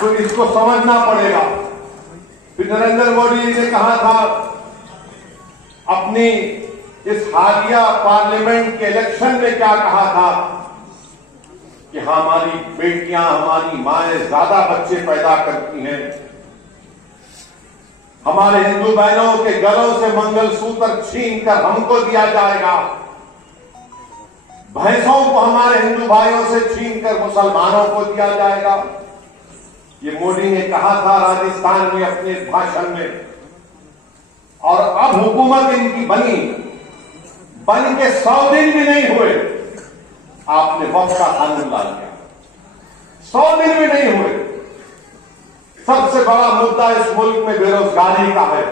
तो इसको समझना पड़ेगा। फिर नरेंद्र मोदी जी ने कहा था अपनी इस हालिया पार्लियामेंट के इलेक्शन में, क्या कहा था कि हमारी बेटियां, हमारी माएं ज्यादा बच्चे पैदा करती हैं, हमारे हिंदू बहनों के गलों से मंगलसूत्र छीन कर हमको दिया जाएगा, भैंसों को हमारे हिंदू भाइयों से छीन कर मुसलमानों को दिया जाएगा। ये मोदी ने कहा था राजस्थान में अपने भाषण में। और अब हुकूमत इनकी बन के 100 दिन भी नहीं हुए, आपने वक्त का कानून ला दिया। 100 दिन भी नहीं हुए। सबसे बड़ा मुद्दा इस मुल्क में बेरोजगारी का है।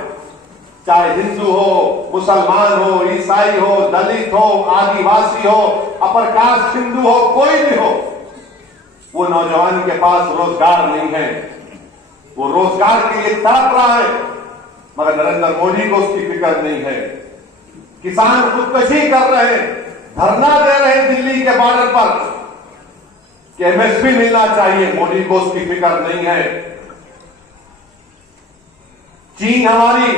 चाहे हिंदू हो, मुसलमान हो, ईसाई हो, दलित हो, आदिवासी हो, अपर कास्ट हिंदू हो, कोई भी हो, वो नौजवान के पास रोजगार नहीं है। वो रोजगार के लिए तड़प रहा है, मगर नरेंद्र मोदी को उसकी फिक्र नहीं है। किसान खुदकशी कर रहे हैं, धरना दे रहे हैं दिल्ली के बॉर्डर पर कि एमएसपी मिलना चाहिए, मोदी को उसकी फिक्र नहीं है। चीन हमारी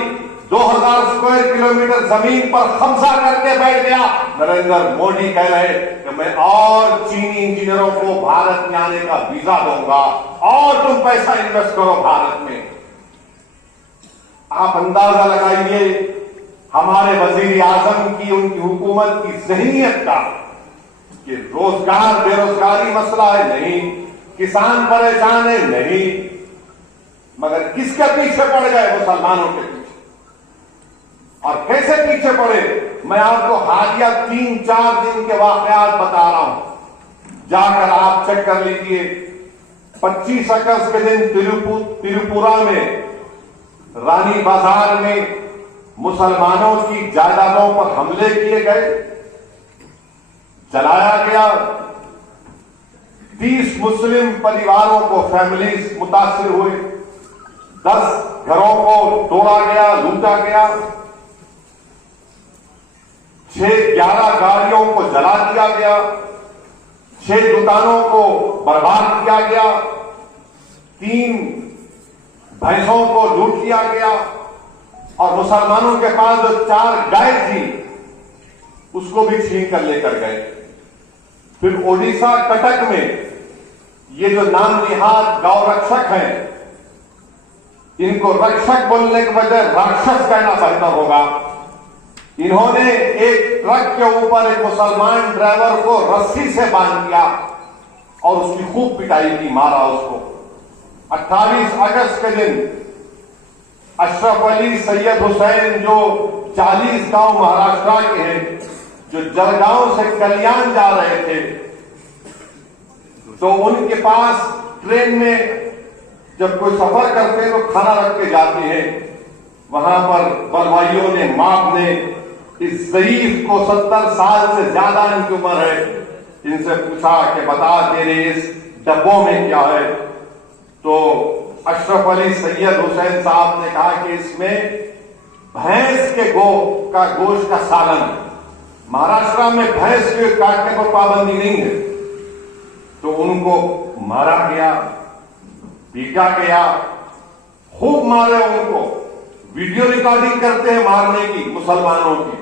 2000 स्क्वायर किलोमीटर जमीन पर कब्जा करके बैठ गया। नरेंद्र मोदी कह रहे कि मैं और चीनी इंजीनियरों को भारत में आने का वीजा दूंगा और तुम पैसा इन्वेस्ट करो भारत में। आप अंदाजा लगाइए हमारे वजीर आजम की, उनकी हुकूमत की ज़हनियत का, कि रोजगार बेरोजगारी मसला है नहीं, किसान परेशान है नहीं, मगर किसके पीछे पड़ गए? मुसलमानों के पीछे। और कैसे पीछे पड़े? मैं आपको हालिया 3-4 दिन के वाकयात बता रहा हूं, जाकर आप चेक कर लीजिए। 25 अगस्त के दिन तिरुपुरा में रानी बाजार में मुसलमानों की जायदादों पर हमले किए गए, जलाया गया। 30 मुस्लिम परिवारों को, फैमिलीज मुतासिर हुए। 10 घरों को तोड़ा गया, लूटा गया। 11 गाड़ियों को जला दिया गया। 6 दुकानों को बर्बाद किया गया। 3 भैंसों को लूट लिया गया। और मुसलमानों के पास जो 4 गाय थी उसको भी छीन कर लेकर गए। फिर ओडिशा कटक में ये जो नाम निहाद गौ रक्षक हैं, इनको रक्षक बोलने के बजाय राक्षस कहना बेहतर होगा। इन्होंने एक ट्रक के ऊपर एक मुसलमान ड्राइवर को रस्सी से बांध दिया और उसकी खूब पिटाई की, मारा उसको। 28 अगस्त के दिन अशरफ अली, सैयद हुसैन, जो 40 गांव महाराष्ट्र के हैं, जो जलगांव से कल्याण जा रहे थे, तो उनके पास ट्रेन में जब कोई सफर करते हैं तो खाना रख के जाते हैं। वहां पर बलवाइयों ने, माप ने इस ज़ईफ को, 70 साल से ज्यादा इनकी उम्र है, इनसे पूछा कि बता तेरे इस डब्बों में क्या है? तो अशरफ अली, सैयद हुसैन साहब ने कहा कि इसमें भैंस के गोश्त का सालन है। महाराष्ट्र में भैंस के काटने पर पाबंदी नहीं है। तो उनको मारा गया, पीटा गया, खूब मारे उनको। वीडियो रिकॉर्डिंग करते हैं मारने की, मुसलमानों की।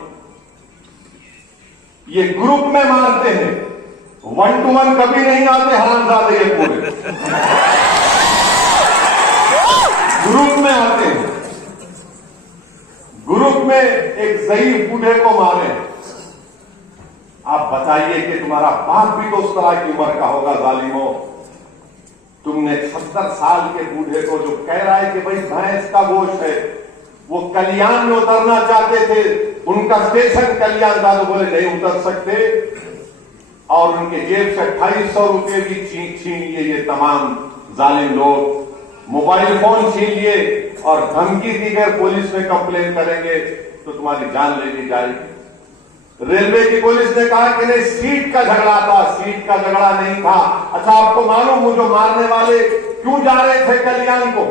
ये ग्रुप में मारते हैं, 1 to 1 कभी नहीं आते हरामजादे ये पूरे। ग्रुप में आते हैं। ग्रुप में एक ज़ईफ बूढ़े को मारे। आप बताइए कि तुम्हारा बाप भी तो उस तरह की उम्र का होगा जालिमों। तुमने 70 साल के बूढ़े को, जो कह रहा है कि भाई भैंस का गोश्त है, वो कल्याण में उतरना चाहते थे, उनका स्टेशन कल्याण था, तो बोले नहीं उतर सकते, और उनके जेब से 2800 रुपये भी छीन लिए ये तमाम जालिम लोग। मोबाइल फोन छीन लिए और धमकी दी गई पुलिस में कंप्लेन करेंगे तो तुम्हारी जान ले ली जाएगी। रेलवे की पुलिस ने कहा कि नहीं, सीट का झगड़ा था, सीट का झगड़ा नहीं था। अच्छा, आपको मालूम वो जो मारने वाले क्यों जा रहे थे कल्याण को?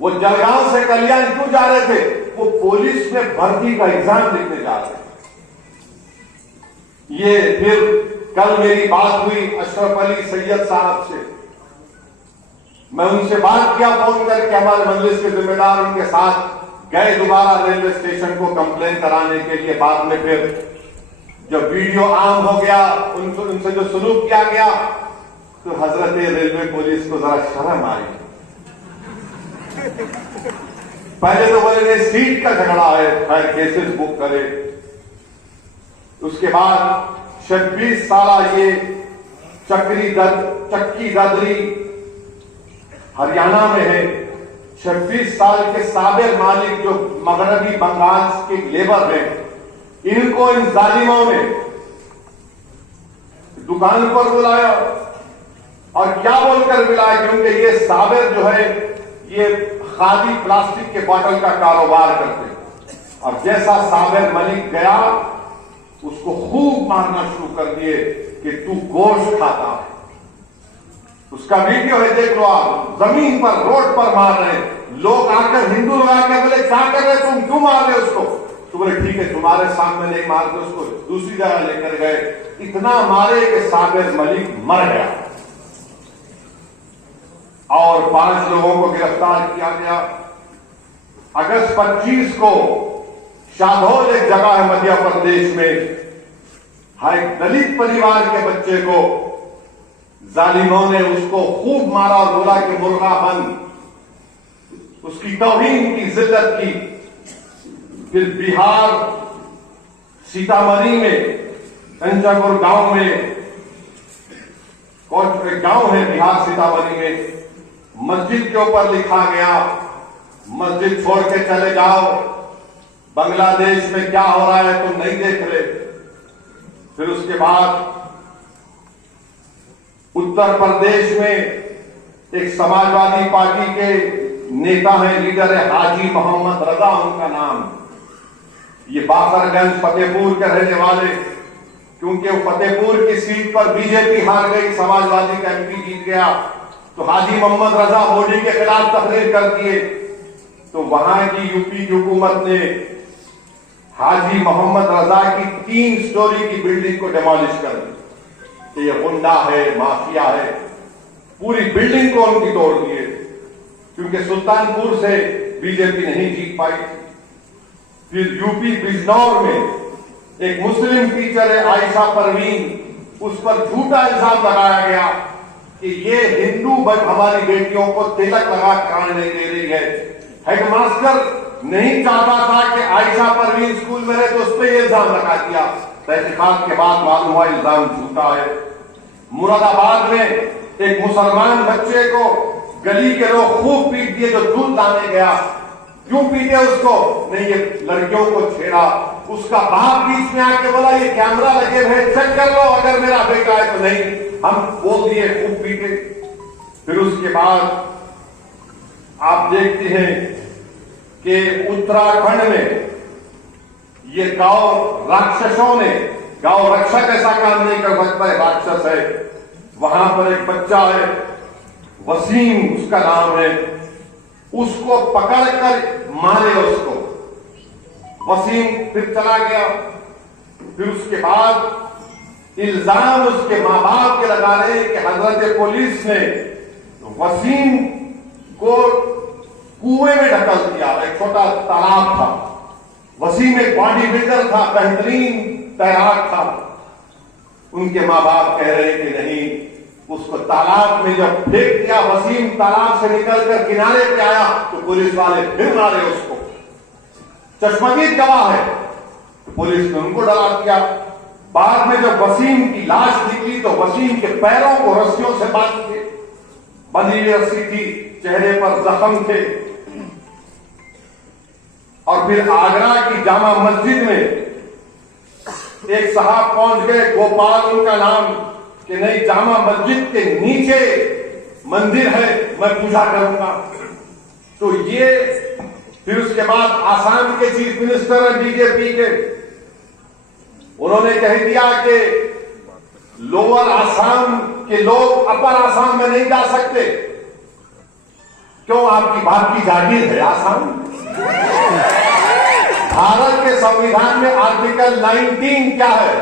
वो जलगांव से कल्याण क्यों जा रहे थे? वो पुलिस में भर्ती का एग्जाम लिखने जा रहे थे। ये फिर कल मेरी बात हुई अशरफ अली सैयद साहब से। मैं उनसे बात किया फोन करके, हमारे मजलिस के जिम्मेदार उनके साथ गए दोबारा रेलवे स्टेशन को कंप्लेन कराने के लिए। बाद में फिर जब वीडियो आम हो गया, उनसे जो सलूक किया गया, तो हजरत रेलवे पुलिस को जरा शर्म आई। पहले तो बोले सीट का झगड़ा है, खैर केसेस बुक करे। उसके बाद 26 साल ये चक्की दादरी हरियाणा में है। 26 साल के साबिर मालिक जो मगरबी बंगाल के लेबर हैं, इनको इन जालिमों ने दुकान पर बुलाया और क्या बोलकर बुलाया, क्योंकि ये साबिर जो है ये खादी प्लास्टिक के बोतल का कारोबार करते। और जैसा साबिर मलिक गया, उसको खूब मारना शुरू कर दिए कि तू गोश्त खाता है। उसका वीडियो है, देख लो आप, जमीन पर रोड पर मार रहे हैं लोग। आकर हिंदू लोग आकर बोले क्या कर रहे तुम, क्यों मार रहे उसको? तो बोले ठीक है तुम्हारे सामने नहीं मारते, उसको दूसरी जगह लेकर गए। इतना मारे कि साबिर मलिक मर गया और 5 लोगों को गिरफ्तार किया गया। अगस्त 25 को शाहडोल एक जगह है मध्य प्रदेश में, एक दलित परिवार के बच्चे को जालिमों ने उसको खूब मारा और बोला कि मुर्गा बन, उसकी तौहीन की, जिल्लत की। फिर बिहार सीतामढ़ी में कंचापुर गांव में, एक गांव है बिहार सीतामढ़ी में, मस्जिद के ऊपर लिखा गया मस्जिद छोड़ के चले जाओ, बांग्लादेश में क्या हो रहा है तुम नहीं देख रहे। फिर उसके बाद उत्तर प्रदेश में एक समाजवादी पार्टी के नेता है, लीडर है हाजी मोहम्मद रजा उनका नाम। ये बाकरगंज फतेहपुर के रहने वाले, क्योंकि वो फतेहपुर की सीट पर बीजेपी हार गई, समाजवादी का एमपी जीत गया, तो हाजी मोहम्मद रजा मोदी के खिलाफ तकरीर कर दिए। तो वहां की यूपी की हुकूमत ने हाजी मोहम्मद रजा की 3 स्टोरी की बिल्डिंग को डिमोलिश कर दी कि ये गुंडा है, माफिया है। पूरी बिल्डिंग को उनकी तोड़ दिए, क्योंकि सुल्तानपुर से बीजेपी नहीं जीत पाई। फिर यूपी बिजनौर में एक मुस्लिम टीचर है आयशा परवीन, उस पर झूठा इल्जाम लगाया गया कि ये हिंदू हमारी बेटियों को तिलक लगा कराने नहीं दे रही है। हेडमास्टर नहीं चाहता था कि आयशा परवीन स्कूल में रहे, तो उस पर यह इल्जाम लगा दिया। तहकीकात के बाद मालूम हुआ इल्जाम झूठा है। मुरादाबाद में एक मुसलमान बच्चे को गली के लोग खूब पीट दिए जो दूध लाने गया। क्यों पीटे उसको? नहीं, ये लड़कियों को छेड़ा। उसका बाप बीच में आके बोला ये कैमरा लगे हुए चेक कर लो, अगर मेरा बेटा है तो नहीं। हम बोल दिए, खूब पीटे। फिर उसके बाद आप देखते हैं कि उत्तराखंड में ये गांव राक्षसों ने, गांव रक्षक ऐसा काम नहीं कर सकता है, राक्षस है। वहां पर एक बच्चा है, वसीम उसका नाम है, उसको पकड़कर मारे उसको। वसीम फिर चला गया। फिर उसके बाद इल्जाम उसके मां बाप के लगा रहे कि हजरत पुलिस ने वसीम को कुएं में ढकल दिया। एक छोटा तालाब था, वसीम एक बॉडी बिल्डर था, बेहतरीन तैराक था। उनके मां बाप कह रहे कि नहीं, उसको तालाब में जब फेंक दिया, वसीम तालाब से निकलकर किनारे पे आया तो पुलिस वाले फिर मारे उसको। चश्मदीद गवाह है, तो पुलिस ने उनको डरा दिया। बाद में जब वसीम की लाश निकली तो वसीम के पैरों को रस्सियों से बंधी हुई रस्सी थी, चेहरे पर जख्म थे। और फिर आगरा की जामा मस्जिद में एक साहब पहुंच गए, गोपाल उनका नाम, कि नहीं जामा मस्जिद के नीचे मंदिर है, मैं पूजा करूंगा। तो ये फिर उसके बाद आसाम के चीफ मिनिस्टर है बीजेपी के, उन्होंने कह दिया कि लोअर आसाम के लोग अपर आसाम में नहीं जा सकते। क्यों? आपकी बात की जागीर है आसाम। भारत के संविधान में आर्टिकल 19 क्या है?